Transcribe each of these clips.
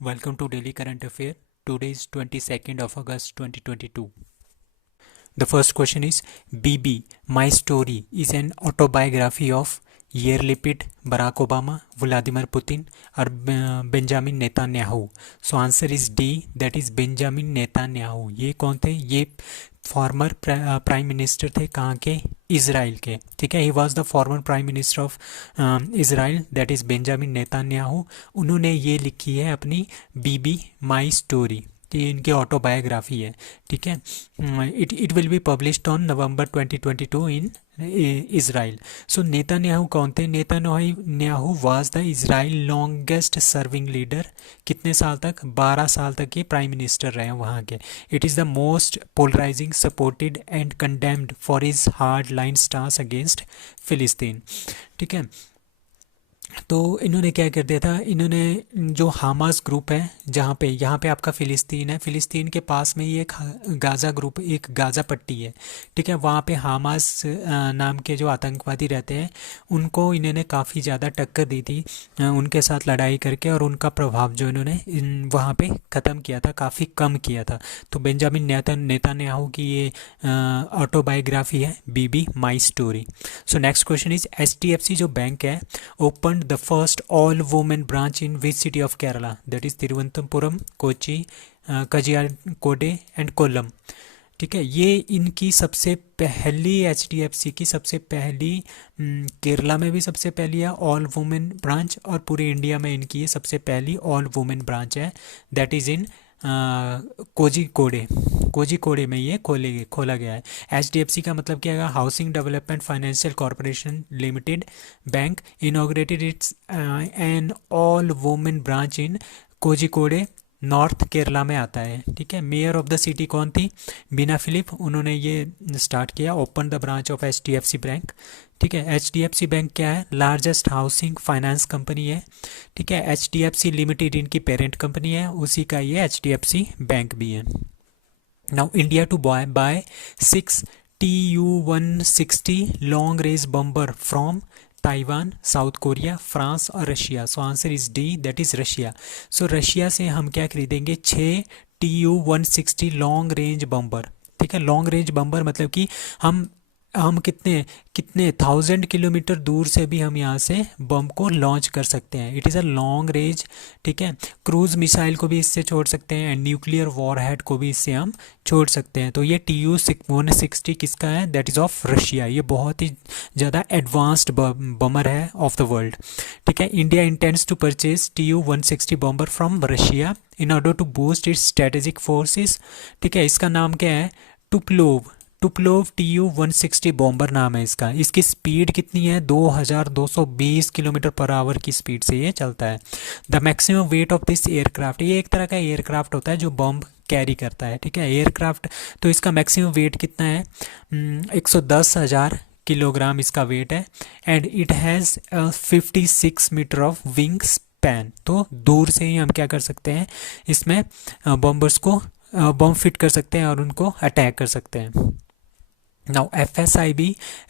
Welcome to Daily Current Affair. Today is 22nd of August 2022. The first question is BB, My Story is an autobiography of Yair Lapid, Barack Obama, Vladimir Putin or Benjamin Netanyahu. So answer is D, that is Benjamin Netanyahu. ये कौन थे? ये former prime minister थे, कहाँ के? Israel के, ठीक है. ही was the former prime minister of Israel, that is Benjamin Netanyahu. उन्होंने ये लिखी है अपनी बीबी माई स्टोरी. ये इनकी ऑटोबायोग्राफी है, ठीक है. It will be published on November 2022 in Israel. So Netanyahu कौन थे? Netanyahu was the Israel longest serving leader. कितने साल तक? 12 साल तक ये प्राइम मिनिस्टर रहे हैं वहाँ के. It is the most polarising, supported and condemned for his hard line stance against फिलिस्तीन, ठीक है. तो इन्होंने क्या कर दिया था, इन्होंने जो हामास ग्रुप है, जहाँ पे यहाँ पे आपका फ़िलिस्तीन है, फ़िलिस्तीन के पास में ही एक गाज़ा ग्रुप, एक गाज़ा पट्टी है, ठीक है. वहाँ पे हामास नाम के जो आतंकवादी रहते हैं, उनको इन्होंने काफ़ी ज़्यादा टक्कर दी थी उनके साथ लड़ाई करके, और उनका प्रभाव जो इन्होंने वहाँ पे ख़त्म किया था, काफ़ी कम किया था. तो बेंजामिन नेतान्याहू की ये ऑटोबायोग्राफी है बीबी my story. So next question is HDFC जो बैंक है opened the first all women branch in which city of Kerala, that is Thiruvananthapuram, Kochi, Kozhikode and Kollam, ठीक है. ये इनकी सबसे पहली HDFC की सबसे पहली केरला में भी सबसे पहली है ऑल वुमेन ब्रांच, और पूरे इंडिया में इनकी ये सबसे पहली ऑल वुमेन ब्रांच है, दैट इज़ इन कोझिकोडे में ये खोला गया है. HDFC का मतलब क्या है? Housing development financial corporation limited bank inaugurated it's an all women branch in Kozhikode, north Kerala में आता है, ठीक है. मेयर ऑफ द सिटी कौन थी? बीना फिलिप. उन्होंने ये स्टार्ट किया, open the branch of HDFC bank, ठीक है. HDFC बैंक क्या है? लार्जेस्ट हाउसिंग फाइनेंस कंपनी है, ठीक है. HDFC लिमिटेड इनकी पेरेंट कंपनी है, उसी का ये HDFC बैंक भी है. Now India to buy 6 Tu-160 long range bomber from Taiwan, South Korea, France और Russia. So answer is D, that is Russia. So Russia से हम क्या खरीदेंगे? 6 Tu-160 लॉन्ग रेंज बम्बर, ठीक है. लॉन्ग रेंज बम्बर मतलब कि हम कितने कितने 1000 किलोमीटर दूर से भी हम यहाँ से बम को लॉन्च कर सकते हैं. It is a long range, ठीक है. क्रूज मिसाइल को भी इससे छोड़ सकते हैं, एंड न्यूक्लियर वॉरहेड को भी इससे हम छोड़ सकते हैं. तो ये Tu-160 किसका है? That is of Russia. ये बहुत ही ज़्यादा एडवांस्ड बमर है ऑफ द वर्ल्ड, ठीक है. India intends to purchase Tu-160 bomber from Russia in order to boost its strategic forces, ठीक है. इसका नाम क्या है? टुपलोव Tu-160 बॉम्बर नाम है इसका. इसकी स्पीड कितनी है? 2220 किलोमीटर पर आवर की स्पीड से ये चलता है. The maximum weight of this aircraft, ये एक तरह का एयरक्राफ्ट होता है जो बम कैरी करता है, ठीक है, एयरक्राफ्ट. तो इसका मैक्सिमम वेट कितना है? 110,000 किलोग्राम इसका वेट है, and it has 56 metre of wing span. तो दूर से ही हम क्या कर सकते हैं? इसमें बॉम्बर्स को बॉम्ब फिट कर सकते हैं और उनको अटैक कर सकते हैं. Now FSIB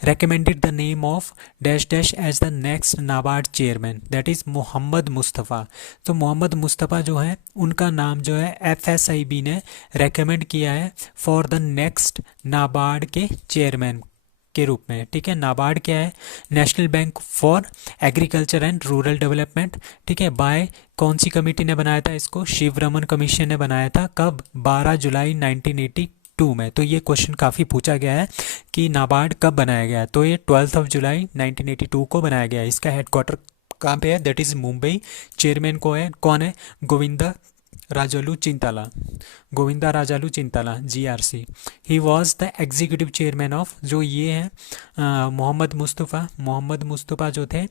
recommended the name of dash dash as the next NABARD chairman, that is Mohammad Mustafa. तो मोहम्मद मुस्तफ़ा जो है उनका नाम जो है FSIB ने रेकमेंड किया है फॉर द नेक्स्ट नाबार्ड के चेयरमैन के रूप में, ठीक है. नाबार्ड क्या है? National bank for agriculture and rural development, ठीक है. बाय कौन सी कमेटी ने बनाया था इसको? शिवरमन कमीशन ने बनाया था. कब? 12 जुलाई 1982 में. तो ये क्वेश्चन काफ़ी पूछा गया है कि नाबार्ड कब बनाया गया है. तो ये 12 जुलाई 1982 को बनाया गया है. इसका हेडक्वार्टर कहाँ पे है? That is Mumbai. चेयरमैन कौन है? Govinda Rajulu Chintala GRC. He was the executive chairman of, जो ये है मोहम्मद मुस्तफ़ा जो थे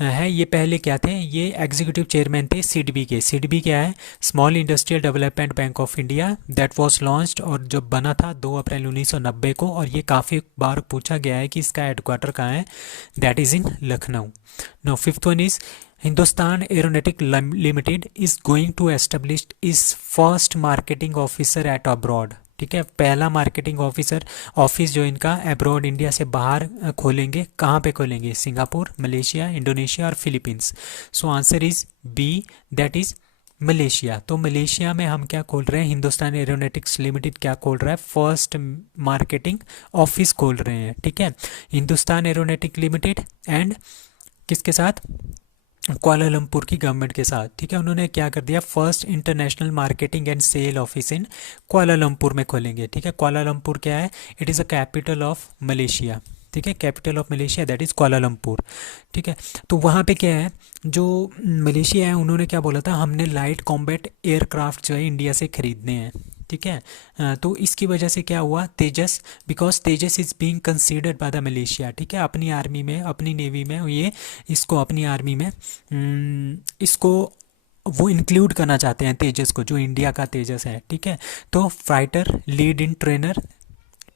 हैं, ये पहले क्या थे? ये एग्जीक्यूटिव चेयरमैन थे सिडबी के. सिडबी क्या है? Small industrial development bank of India, that was launched, और जब बना था 2 अप्रैल 1990 को. और ये काफ़ी बार पूछा गया है कि इसका हेडक्वार्टर कहाँ है? That is in Lucknow. No fifth one is Hindustan aeronautic limited is going to establish is first marketing officer at abroad, ठीक है. पहला मार्केटिंग ऑफिस जो इनका अब्रॉड, इंडिया से बाहर खोलेंगे. कहाँ पे खोलेंगे? सिंगापुर, मलेशिया, इंडोनेशिया और Philippines. So answer is B, that is Malaysia, तो मलेशिया में हम क्या खोल रहे हैं, हिंदुस्तान एरोनॉटिक्स लिमिटेड क्या खोल रहा है, फर्स्ट मार्केटिंग ऑफिस खोल रहे हैं, ठीक है। हिंदुस्तान एरोनॉटिक लिमिटेड एंड किसके साथ, कुआलालंपुर की गवर्नमेंट के साथ, ठीक है। उन्होंने क्या कर दिया, first international marketing and sale office in Kuala Lumpur में खोलेंगे, ठीक है। कुआलालंपुर क्या है, it is a capital of Malaysia, ठीक है, capital of Malaysia that is Kuala Lumpur, ठीक है। तो वहाँ पे क्या है, जो मलेशिया है उन्होंने क्या बोला था, हमने लाइट कॉम्बैट एयरक्राफ्ट जो है इंडिया से खरीदने हैं, ठीक है। तो इसकी वजह से क्या हुआ, Tejas, because Tejas is being considered by the Malaysia, ठीक है, अपनी आर्मी में, अपनी नेवी में ये इसको अपनी आर्मी में इसको वो इंक्लूड करना चाहते हैं तेजस को, जो इंडिया का तेजस है, ठीक है। तो फाइटर लीड इन ट्रेनर,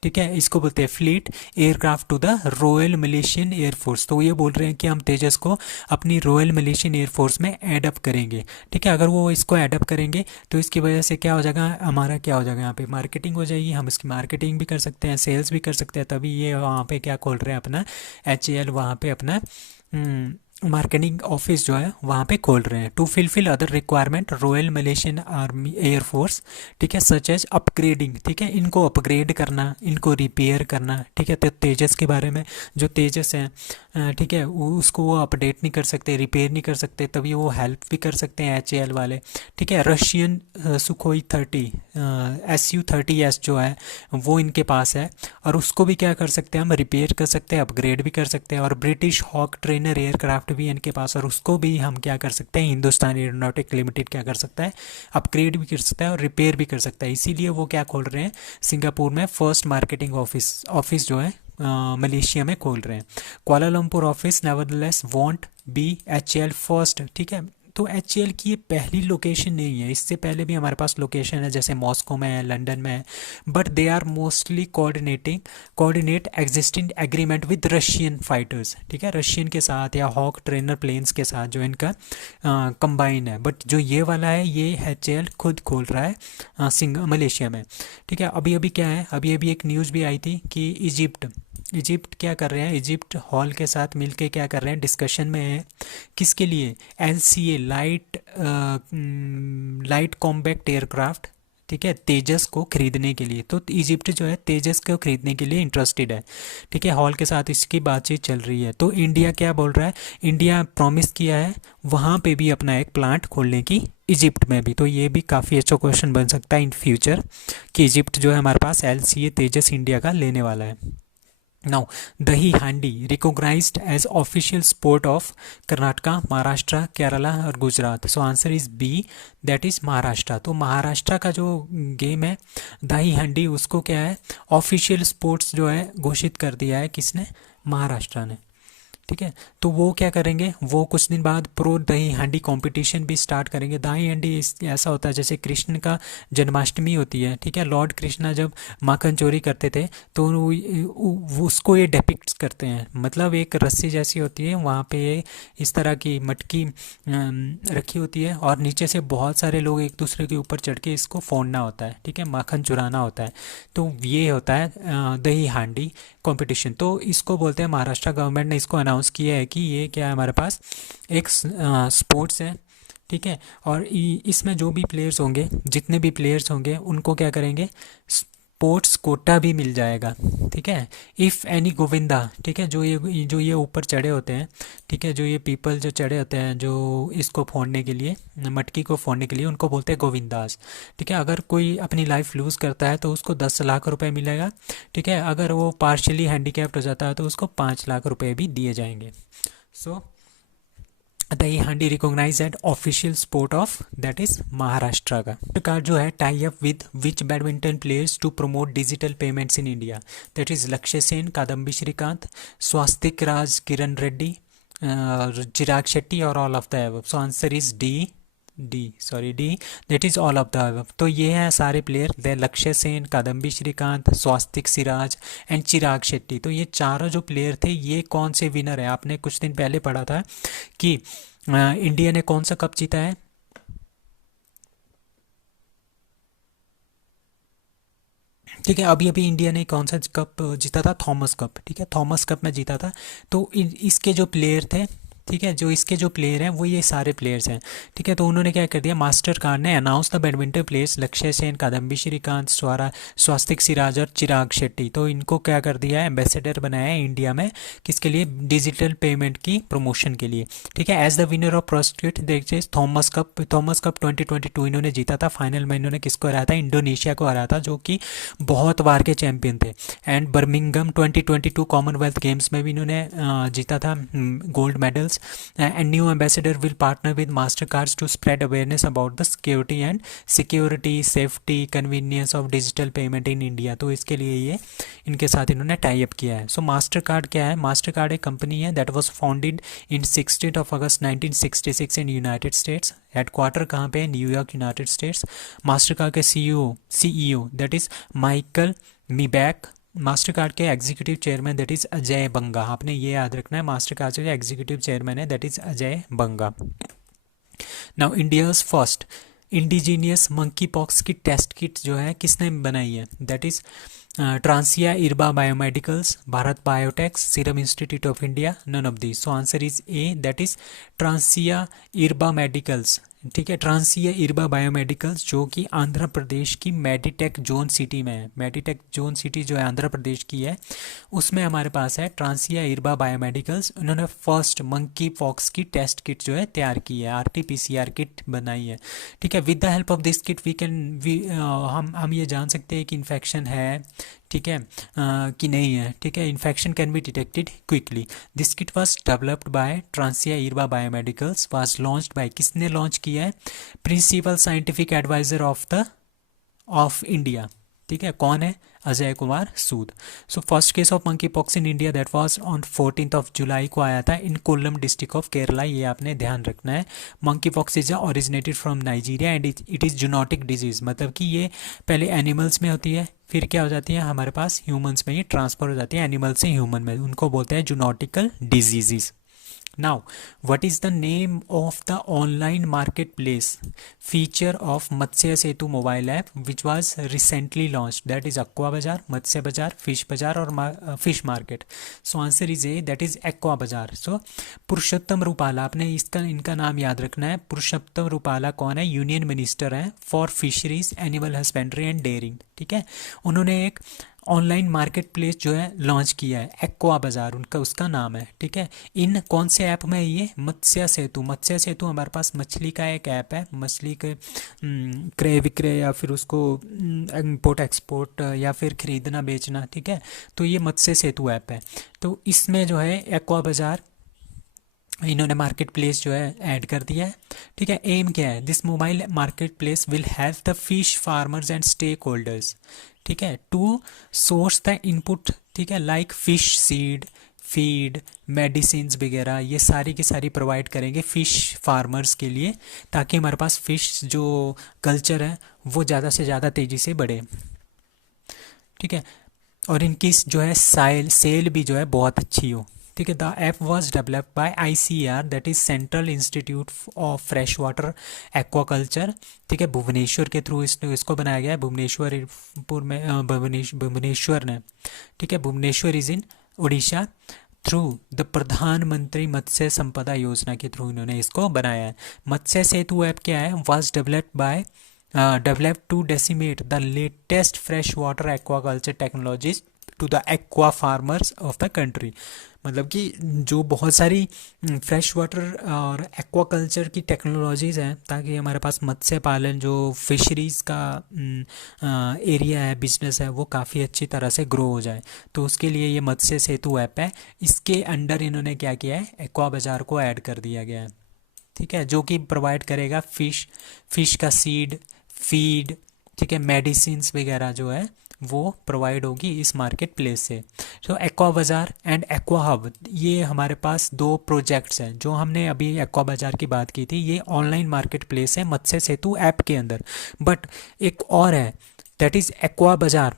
ठीक है, इसको बोलते हैं fleet aircraft to the royal Malaysian air force. तो ये बोल रहे हैं कि हम तेजस को अपनी रॉयल मलेशियन एयरफोर्स में एडअप करेंगे, ठीक है। अगर वो इसको एडअप करेंगे तो इसकी वजह से क्या हो जाएगा, हमारा क्या हो जाएगा, यहाँ पे मार्केटिंग हो जाएगी, हम इसकी मार्केटिंग भी कर सकते हैं, सेल्स भी कर सकते हैं, तभी ये वहाँ पे क्या खोल रहे हैं अपना HAL, वहाँ पे अपना मार्केटिंग ऑफिस जो है वहाँ पे खोल रहे हैं। To fulfil other requirement royal Malaysian army air force, ठीक है, सच एज अपग्रेडिंग, ठीक है, इनको अपग्रेड करना, इनको रिपेयर करना, ठीक है। तो तेजस के बारे में, जो तेजस है, ठीक है, उसको वो अपडेट नहीं कर सकते, रिपेयर नहीं कर सकते, तभी वो हेल्प भी कर सकते हैं HAL वाले, ठीक है। रशियन सुखोई 30 Su-30S जो है वो इनके पास है, और उसको भी क्या कर सकते हैं हम, रिपेयर कर सकते हैं, अपग्रेड भी कर सकते हैं। और ब्रिटिश हॉक ट्रेनर एयरक्राफ्ट भी इनके पास, और उसको भी हम क्या कर सकते हैं, हिंदुस्तान एरोनॉटिक लिमिटेड क्या कर सकता है, अपग्रेड भी कर सकता है और रिपेयर भी कर सकता है। इसीलिए वो क्या खोल रहे हैं, सिंगापुर में फर्स्ट मार्केटिंग ऑफिस ऑफिस जो है मलेशिया में खोल रहे हैं। Kuala Lumpur office nevertheless won't be HAL first, ठीक है। तो HAL की ये पहली लोकेशन नहीं है, इससे पहले भी हमारे पास लोकेशन है, जैसे मॉस्को में है, लंदन में है, but they are mostly coordinate existing agreement with Russian fighters, ठीक है, रशियन के साथ या हॉक ट्रेनर प्लेन्स के साथ जो इनका कंबाइन है। बट जो ये वाला है ये HAL खुद खोल रहा है मलेशिया में, ठीक है। अभी अभी क्या है, अभी अभी एक न्यूज़ भी आई थी कि इजिप्ट क्या कर रहे हैं, इजिप्ट हॉल के साथ मिलके क्या कर रहे हैं, डिस्कशन में है, किसके लिए, LCA लाइट कॉम्बैक्ट एयरक्राफ्ट, ठीक है, तेजस को खरीदने के लिए। तो इजिप्ट जो है तेजस को खरीदने के लिए इंटरेस्टेड है, ठीक है, हॉल के साथ इसकी बातचीत चल रही है। तो इंडिया क्या बोल रहा है, इंडिया प्रॉमिस किया है वहाँ पे भी अपना एक प्लांट खोलने की, इजिप्ट में भी। तो ये भी काफ़ी अच्छा क्वेश्चन बन सकता है इन फ्यूचर कि इजिप्ट जो है हमारे पास LCA तेजस इंडिया का लेने वाला है। Now, Dahi Handi recognized as official sport of Karnataka, Maharashtra, Kerala और गुजरात। सो answer is B, that is Maharashtra. तो महाराष्ट्र का जो गेम है दही हांडी, उसको क्या है, ऑफिशियल स्पोर्ट्स जो है घोषित कर दिया है, किसने, महाराष्ट्र ने, ठीक है। तो वो क्या करेंगे, वो कुछ दिन बाद प्रो दही हांडी कंपटीशन भी स्टार्ट करेंगे। दही हांडी ऐसा होता है जैसे कृष्ण का जन्माष्टमी होती है, ठीक है, लॉर्ड कृष्णा जब माखन चोरी करते थे तो वो उसको ये डिपिक्ट करते हैं, मतलब एक रस्सी जैसी होती है, वहाँ पे इस तरह की मटकी रखी होती है और नीचे से बहुत सारे लोग एक दूसरे के ऊपर चढ़ के इसको फोड़ना होता है, ठीक है, माखन चुराना होता है। तो ये होता है दही हांडी कंपटीशन। तो इसको बोलते हैं, महाराष्ट्र गवर्नमेंट ने इसको अनाउंस किया है कि ये क्या है, हमारे पास एक स्पोर्ट्स है, ठीक है। और इसमें जो भी प्लेयर्स होंगे, जितने भी प्लेयर्स होंगे, उनको क्या करेंगे, स्पोर्ट्स कोटा भी मिल जाएगा, ठीक है। इफ़ एनी गोविंदा, ठीक है, जो ये ऊपर चढ़े होते हैं, ठीक है, जो ये पीपल जो चढ़े होते हैं, जो इसको फोड़ने के लिए, मटकी को फोड़ने के लिए, उनको बोलते हैं गोविंदास, ठीक है। अगर कोई अपनी लाइफ लूज़ करता है तो उसको 10 लाख रुपए मिलेगा, ठीक है। अगर वो पार्शियली हैंडीकैप्ड हो जाता है तो उसको 5 लाख रुपए भी दिए जाएंगे। So Dahi Handi recognise at official sport of that is Maharashtra का। सरकार जो है tie up with which badminton players to promote digital payments in India, that is Lakshya Sen, कादम्बी Shrikant, स्वास्तिक राज, किरण रेड्डी, चिराग शेट्टी और all of the above. So answer is D, that is all of the above. तो ये हैं सारे player, the लक्ष्य सेन, कादम्बी श्रीकांत, स्वास्तिक सिराज एंड चिराग शेट्टी। तो ये चारों जो प्लेयर थे ये कौन से विनर है, आपने कुछ दिन पहले पढ़ा था कि इंडिया ने कौन सा कप जीता है, ठीक है, अभी अभी इंडिया ने कौन सा कप जीता था, थॉमस कप, ठीक है, थॉमस कप में जीता था। तो इसके जो प्लेयर थे ठीक है, जो इसके जो प्लेयर हैं वो ये सारे प्लेयर्स हैं। ठीक है, तो उन्होंने क्या कर दिया, मास्टर कार्ड ने अनाउंस द बैडमिंटन प्लेयर्स लक्ष्य सेन, कादम्बी श्रीकांत, स्वास्तिक सिराज और चिराग शेट्टी। तो इनको क्या कर दिया है, एम्बेसडर बनाया है इंडिया में, किसके लिए, डिजिटल पेमेंट की प्रमोशन के लिए। ठीक है, as the winner of prestigious देखिए थॉमस कप 2022 इन्होंने जीता था। फाइनल में इन्होंने किसको हराया था, इंडोनेशिया को हराया था, जो कि बहुत बार के चैंपियन थे। एंड बर्मिंगम 2022 कॉमनवेल्थ गेम्स में भी इन्होंने जीता था gold medals. And new ambassador will partner with master cards to spread awareness about the security safety convenience of digital payment in India. तो इसके लिए ये इनके साथ इन्होंने टाई अप किया है। सो मास्टर कार्ड क्या है, मास्टर कार्ड एक कंपनी है that was founded in 16 August 1966 in United States. Headquarter कहाँ पे है, New York United States. Master card के CEO that is Michael Miebach. Master card के executive chairman that is Ajay Banga. आपने ये याद रखना है, मास्टर कार्ड के एग्जीक्यूटिव चेयरमैन है that is Ajay Banga. Now India's first indigenous monkey pox की टेस्ट किट जो है किसने बनाई है, that is Transasia Erba Biomedicals, Bharat Biotech, Serum Institute of India, none of this. So answer is A, that is Transasia Erba medicals. ठीक है, ट्रांसिया Erba बायोमेडिकल्स जो कि आंध्र प्रदेश की मेडिटेक जोन सिटी में है। मेडिटेक जोन सिटी जो है आंध्र प्रदेश की है, उसमें हमारे पास है ट्रांसिया इरबा बायोमेडिकल्स। उन्होंने फर्स्ट मंकी पॉक्स की टेस्ट किट जो है तैयार की है, RT-PCR किट बनाई है। ठीक है, with the help of this kit हम ये जान सकते हैं कि इन्फेक्शन है, ठीक है, कि नहीं है। ठीक है, infection can be detected quickly. This kit was developed by Transasia Erba Biomedicals, was launched by, किसने लॉन्च किया है, principal scientific adviser of India. ठीक है, कौन है, Ajay Kumar Sood. So first case of monkey pox in India that was on 14 July को आया था in Kollam district of Kerala. ये आपने ध्यान रखना है। Monkey pox is originated from Nigeria and it is zoonotic disease, मतलब कि ये पहले एनिमल्स में होती है, फिर क्या हो जाती है हमारे पास ह्यूमंस में, ये ट्रांसफर हो जाती है एनिमल से ह्यूमन में, उनको बोलते हैं जूनोटिकल diseases. Now, what is the name of the online marketplace feature of Matsya Setu mobile app which was recently launched? That is Aqua Bazaar, Matsya Bazaar, Fish Bazaar और Fish Market. So answer is A, that is Aqua Bazaar. So पुरुषोत्तम रूपाला, आपने इनका नाम याद रखना है। पुरुषोत्तम रूपाला कौन है, union minister हैं for fisheries, animal husbandry and dairying. ठीक है, उन्होंने एक ऑनलाइन मार्केट प्लेस जो है लॉन्च किया है, एक्वा बाज़ार उसका नाम है। ठीक है, इन कौन से ऐप में, ये मत्स्य सेतु। मत्स्य सेतु हमारे पास मछली का एक ऐप है, मछली के क्रय विक्रय या फिर उसको इम्पोर्ट एक्सपोर्ट या फिर ख़रीदना बेचना। ठीक है, तो ये मत्स्य सेतु ऐप है। तो इसमें जो है एक्वा बाज़ार इन्होंने मार्केट प्लेस जो है ऐड कर दिया है। ठीक है, एम क्या है, this mobile market place will help the fish farmers and stake holders, ठीक है, टू सोर्स द इनपुट, ठीक है, like fish seed, feed, medicine वगैरह, ये सारी की सारी प्रोवाइड करेंगे फिश फार्मर्स के लिए, ताकि हमारे पास फिश जो कल्चर है वो ज़्यादा से ज़्यादा तेज़ी से बढ़े। ठीक है, और इनकी जो है सेल भी जो है बहुत अच्छी हो। ठीक है, the app was developed by ICAR, that is central institute of fresh water aquaculture. ठीक है, भुवनेश्वर के थ्रू इसको बनाया गया है, भुवनेश्वर में भुवनेश्वर ने। ठीक है, Bhubaneswar is in Orissa, through the Pradhan Mantri Matsya संपदा योजना के थ्रू इन्होंने इसको बनाया है। मत्स्य सेतु ऐप क्या है, was developed to disseminate the latest fresh water aquaculture technologies to the aqua farmers of the country. मतलब कि जो बहुत सारी फ्रेश वाटर और एक्वाकल्चर की टेक्नोलॉजीज़ हैं, ताकि हमारे पास मत्स्य पालन जो फिशरीज़ का एरिया है, बिजनेस है, वो काफ़ी अच्छी तरह से ग्रो हो जाए। तो उसके लिए ये मत्स्य सेतु ऐप है, इसके अंडर इन्होंने क्या किया है, एक्वा बाज़ार को ऐड कर दिया गया है। ठीक है, जो कि प्रोवाइड करेगा फिश का सीड, फीड, ठीक है, मेडिसिन वगैरह जो है वो प्रोवाइड होगी इस मार्केट प्लेस से। तो एक्वा बाज़ार एंड एक्वा हब, ये हमारे पास दो प्रोजेक्ट्स हैं। जो हमने अभी एक्वा बाज़ार की बात की थी, ये ऑनलाइन मार्केट प्लेस है मत्स्य सेतु ऐप के अंदर, बट एक और है दैट इज़ एक्वा बाज़ार।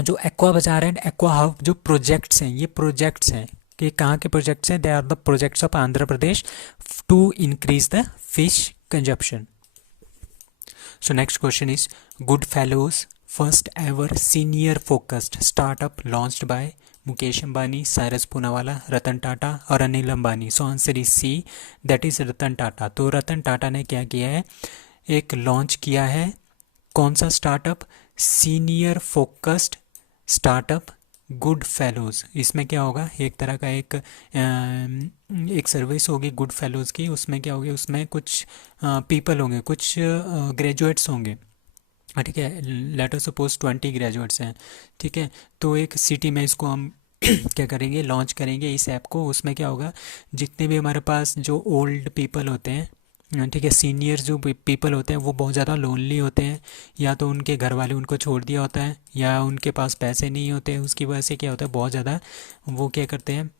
जो एक्वा बाज़ार एंड एक्वा हब जो प्रोजेक्ट्स हैं, ये प्रोजेक्ट्स हैं कि कहाँ के प्रोजेक्ट्स हैं, they are the projects of Andhra Pradesh to increase the fish consumption. So next question is Goodfellows first ever senior focused startup launched by Mukesh Ambani, Cyrus Poonawalla, Ratan Tata और Anil Ambani. So answer is C, that is Ratan Tata. तो रतन टाटा ने क्या किया है, एक लॉन्च किया है, कौन सा startup, senior focused startup good fellows. इसमें क्या होगा, एक तरह का एक सर्विस होगी गुड फेलोज़ की। उसमें क्या होगी, उसमें कुछ पीपल होंगे, कुछ ग्रेजुएट्स होंगे, ठीक है, लेट अस सपोज 20 ग्रेजुएट्स हैं, ठीक है। तो एक सिटी में इसको हम क्या करेंगे, लॉन्च करेंगे इस ऐप को। उसमें क्या होगा, जितने भी हमारे पास जो ओल्ड पीपल होते हैं, ठीक है, सीनियर जो पीपल होते हैं, वो बहुत ज़्यादा लोनली होते हैं, या तो उनके घर वाले उनको छोड़ दिया होता है, या उनके पास पैसे नहीं होते, उसकी वजह से क्या होता है, बहुत ज़्यादा वो क्या करते हैं,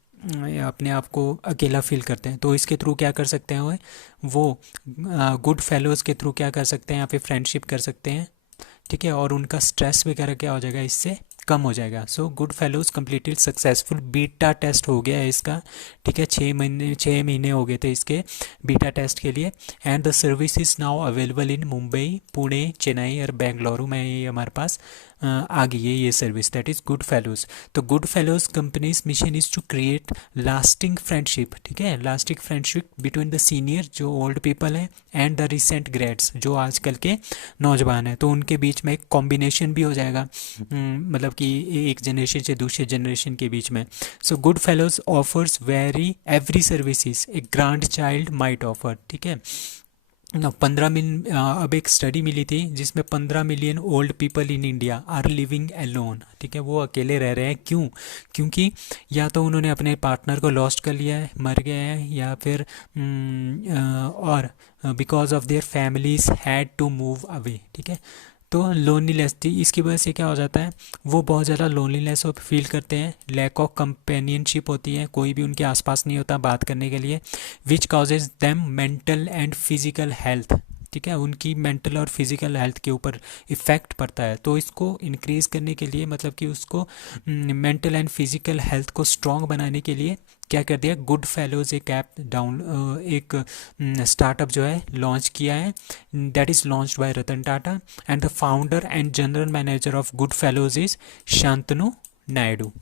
अपने आप को अकेला फील करते हैं। तो इसके थ्रू क्या कर सकते हैं वो गुड फेलोज़ के थ्रू क्या कर सकते हैं, यहाँ पे फ्रेंडशिप कर सकते हैं, ठीक है, और उनका स्ट्रेस वगैरह क्या हो जाएगा, इससे कम हो जाएगा। So good fellows completed successful, beta test हो गया है इसका, ठीक है, 6 महीने हो गए थे इसके बीटा टेस्ट के लिए। And the service is now available in Mumbai, Pune, Chennai और बेंगलुरु में ये हमारे पास आ गई है ये service, that is Goodfellows. तो Goodfellows company's mission is to create lasting friendship, ठीक है, lasting friendship between the senior जो ओल्ड पीपल हैं एंड द रिसेंट ग्रेड्स जो आजकल के नौजवान हैं। तो उनके बीच में एक कॉम्बिनेशन भी हो जाएगा, मतलब कि एक जनरेशन से दूसरे जनरेशन के बीच में। So good fellows offers very every services a grandchild might offer, ठीक है ना। 15 मिलियन, अब एक स्टडी मिली थी जिसमें 15 million old people in India are living alone, ठीक है, वो अकेले रह रहे हैं। क्यों? क्योंकि या तो उन्होंने अपने पार्टनर को लॉस्ट कर लिया है, मर गए हैं, या फिर और because of their families had to move away, ठीक है। तो लोनलीनेस थी, इसकी वजह से क्या हो जाता है, वो बहुत ज़्यादा लोनलीनेस फील करते हैं, लैक ऑफ कंपेनियनशिप होती है, कोई भी उनके आसपास नहीं होता बात करने के लिए, which causes them mental and physical health, ठीक है, उनकी मेंटल और फिजिकल हेल्थ के ऊपर इफ़ेक्ट पड़ता है। तो इसको इंक्रीज़ करने के लिए, मतलब कि उसको मेंटल एंड फिजिकल हेल्थ को स्ट्रॉन्ग बनाने के लिए क्या कर दिया, गुड फेलोज एक ऐप एक स्टार्टअप जो है लॉन्च किया है, that is launched by Ratan Tata and the founder and general manager of good fellows is Shantanu Naidu.